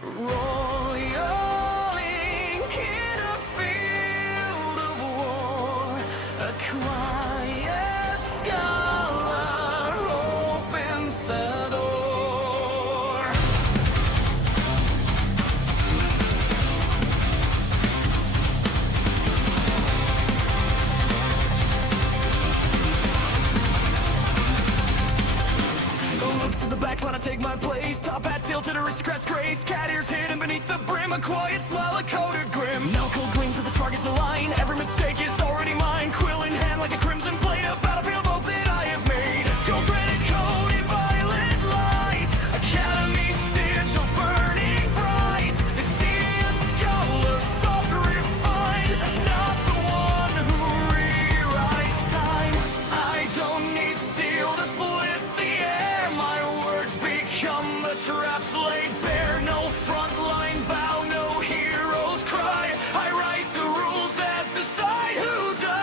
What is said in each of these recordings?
Roiling in a field of war, a quiet scholar opens the door. Look to the back, trying to take my place. Top hat tilted, aristocrat's grace. Cat ears hidden beneath the brim. A quiet smile, a coated grim. Now cold gleams as the target's align. Every mistake is already mine. Quill in hand like a crimson blade. A battlefield oath that I have made. Gold-threaded code in violet light. Academy sigils burning bright. They see a scholar, soft, refined. Not the one who rewrites time. I don't need steel to split the air. My words become the traps laid bare. No front line vow, no hero's cry. I write the rules that decide who dies.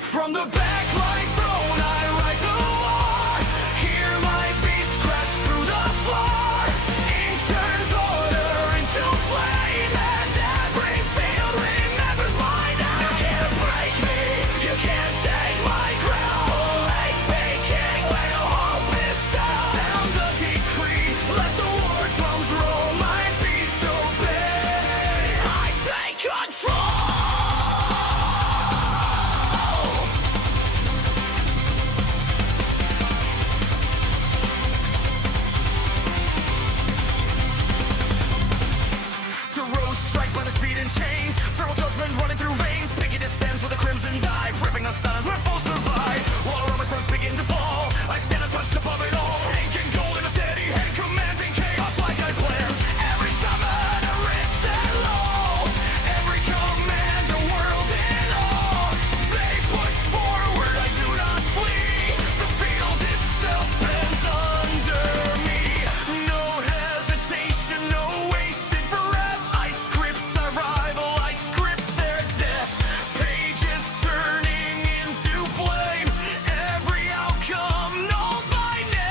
From the backline throne, I write the war. Hear my beast crash through the floor. Ink turns order into flame, and every field remembers my name. You can't break me, you can't take my crown. Full HP king when hope is down. Sound the decree, let the war drums roll. My beast obey, I take control. To rose strike by the speed and chains. Feral judgment running through veins. Picking descends with a crimson dive. Ripping the silence where foes survive. While around my fronts begin to fall, I stand untouched above it all. Ink and gold in a steady hand, commanding chaos like I planned. Every summon a written law. Every command a world in awe. They push forward, I do not flee. The field itself bends under me. No hesitation, no wasted breath. I script survival, I script their death. Pages turning into flame. Every outcome knows my name.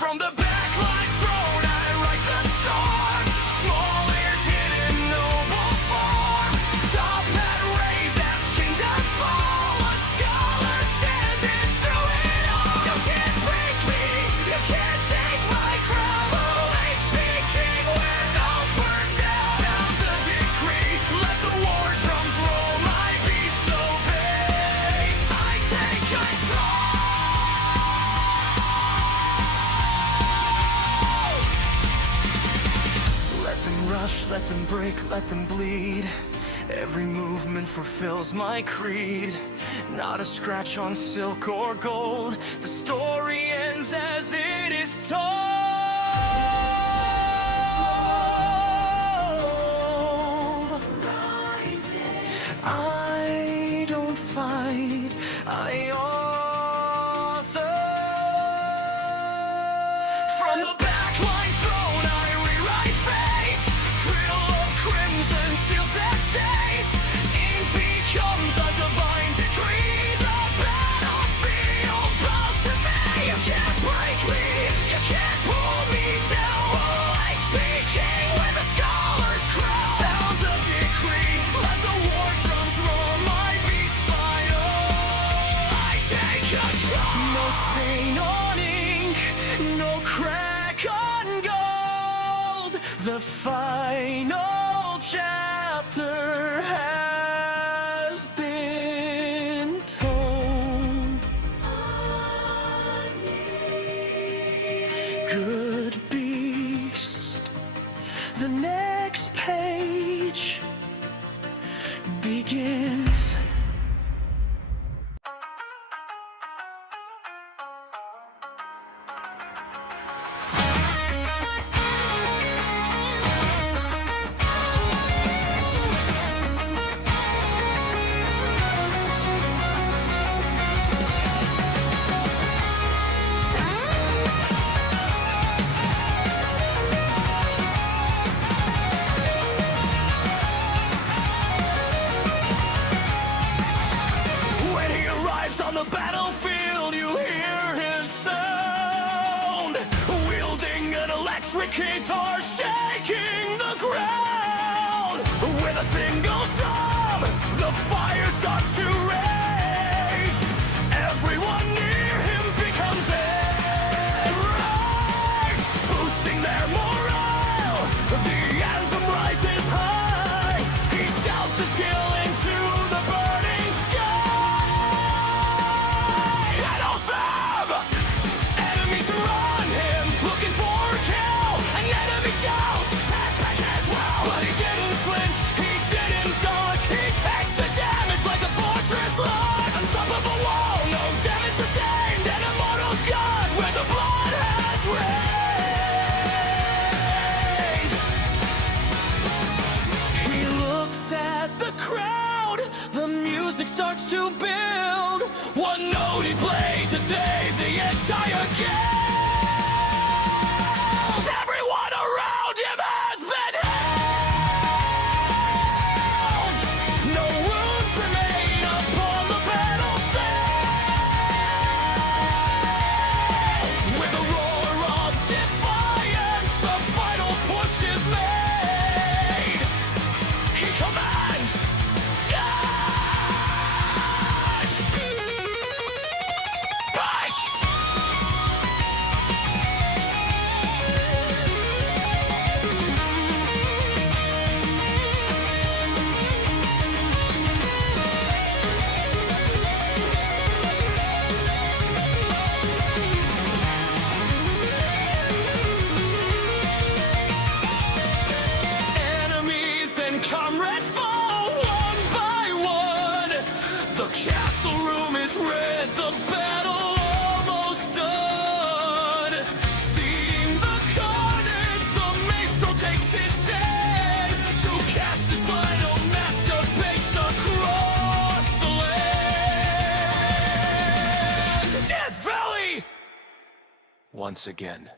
From the backline throne, I write the storm. Small ears hidden noble form. Top hat raised as kingdoms fall. A scholar standing through it all. You can't break me, you can't take my crown. Full HP king when all burned down. Sound the decree, let the war drums roll. My beast obey, I take control. Let them rush, let them break, let them bleed. Every movement fulfills my creed. Not a scratch on silk or gold. The story ends as it is told. I don't fight, I author. From the backline throne, I rewrite fate. Krill of crimson seals their states. Ink becomes a divine decree. The battlefield bows to me. You can't break me, you can't pull me down. Full HP king with a scholar's crown. Sound the decree, let the war drums roll. My beast final, I take control. No stain on ink, no crack on gold. The final chapter has been told. Good beast, the next page begins. electric guitar shaking the ground. With a single drum, the fire starts to rage. Everyone near him becomes enraged, boosting their morale. The anthem rises high. He shouts his skill into the burning sky. And all Sam! Enemies run him, looking for a kill. An enemy shouts, "Pass back as well!" But he didn't flinch, he didn't dodge. He takes the damage like a fortress lodge. Unstoppable wall, no damage sustained. An immortal god where the blood has rained. He looks at the crowd, the music starts to build. One note he played to save the entire guild. Everyone around him has been held. No wounds remain upon the battlefield. With a roar of defiance, the final push is made. He commands, dash! Push! Enemies and comrades fall one by one. The castle room is red, the battle almost done. Seeing the carnage, the maestro takes his stand to cast his final masterpiece across the land. Death Valley! Once again,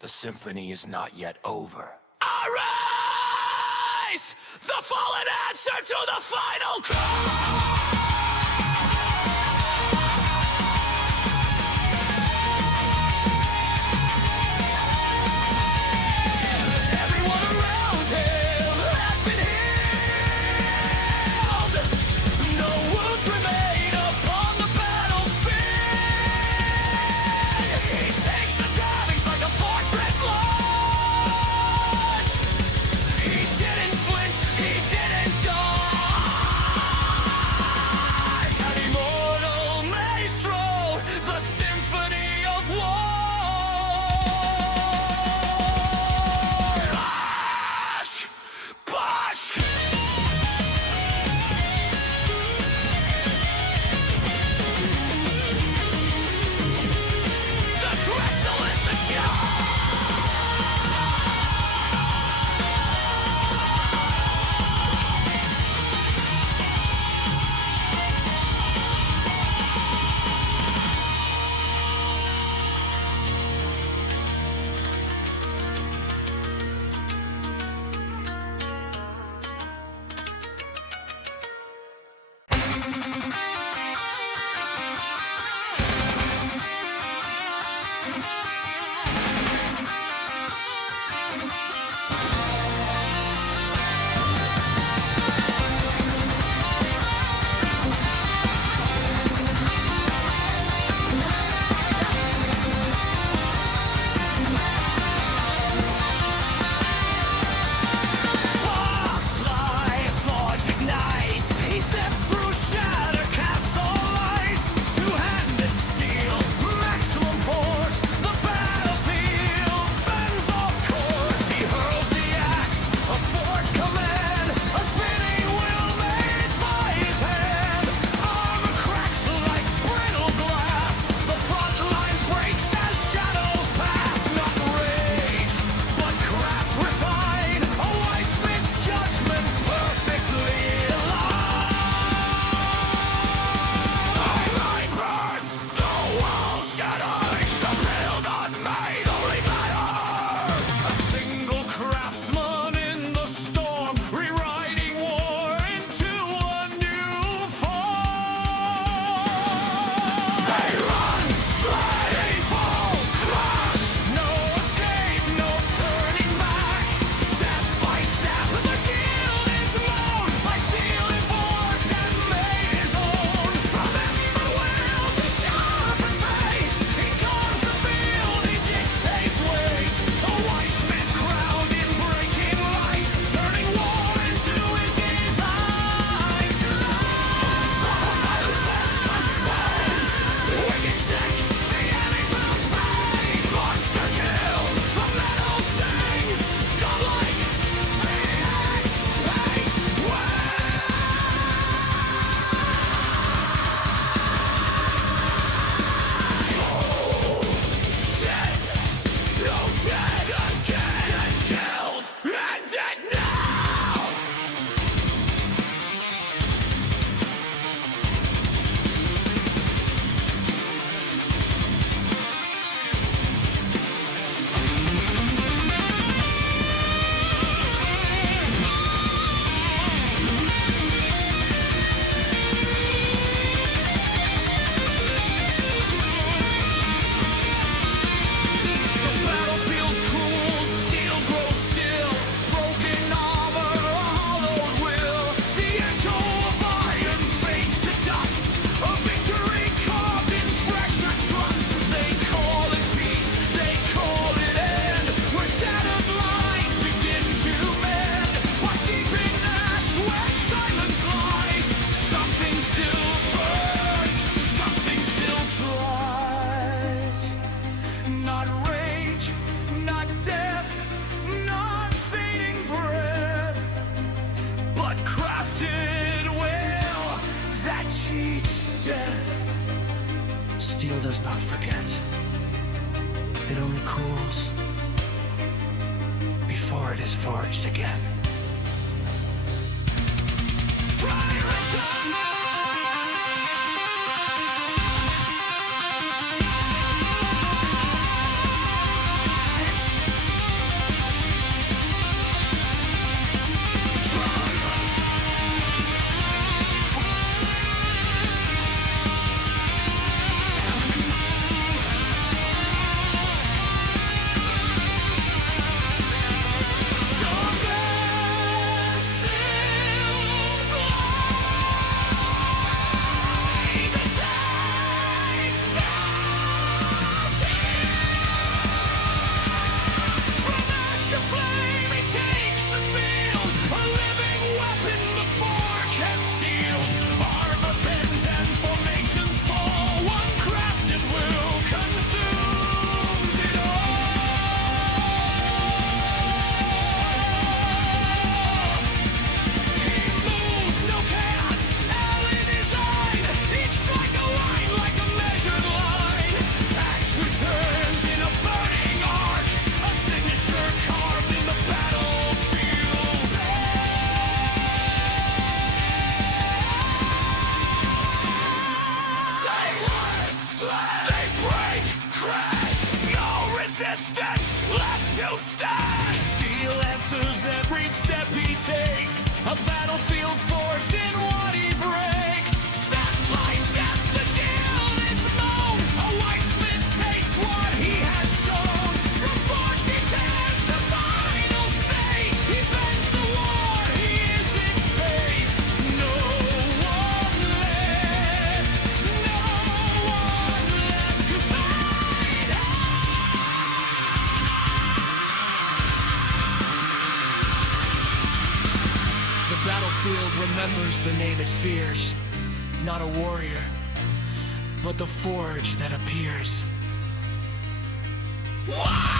the symphony is not yet over. Arise! The fallen answer to the final call! Everyone around him has been healed. No wounds remain upon the battlefield. He takes the damage like a fortress lodge. He didn't flinch, he didn't die. An immortal maestro, the symphony of war. Bash! Bash! The crystal is secure! Sparks fly, forge ignites. He steps through shatter castle lights. Two-handed steel, maximum force. The not rage, not death, not fading breath, but crafted will that cheats death. Steel does not forget. It only cools before it is forged again. Left to stand. Steel answers every step he takes. A battlefield forged in what he breaks. Step by step the deal is known. A whitesmith takes what he has shown. From forged intent to final state, he bends the war, he is its fate. No one left, no one left to fight. The battlefield remembers the name it fears. Not a warrior, but the forge that appears. What?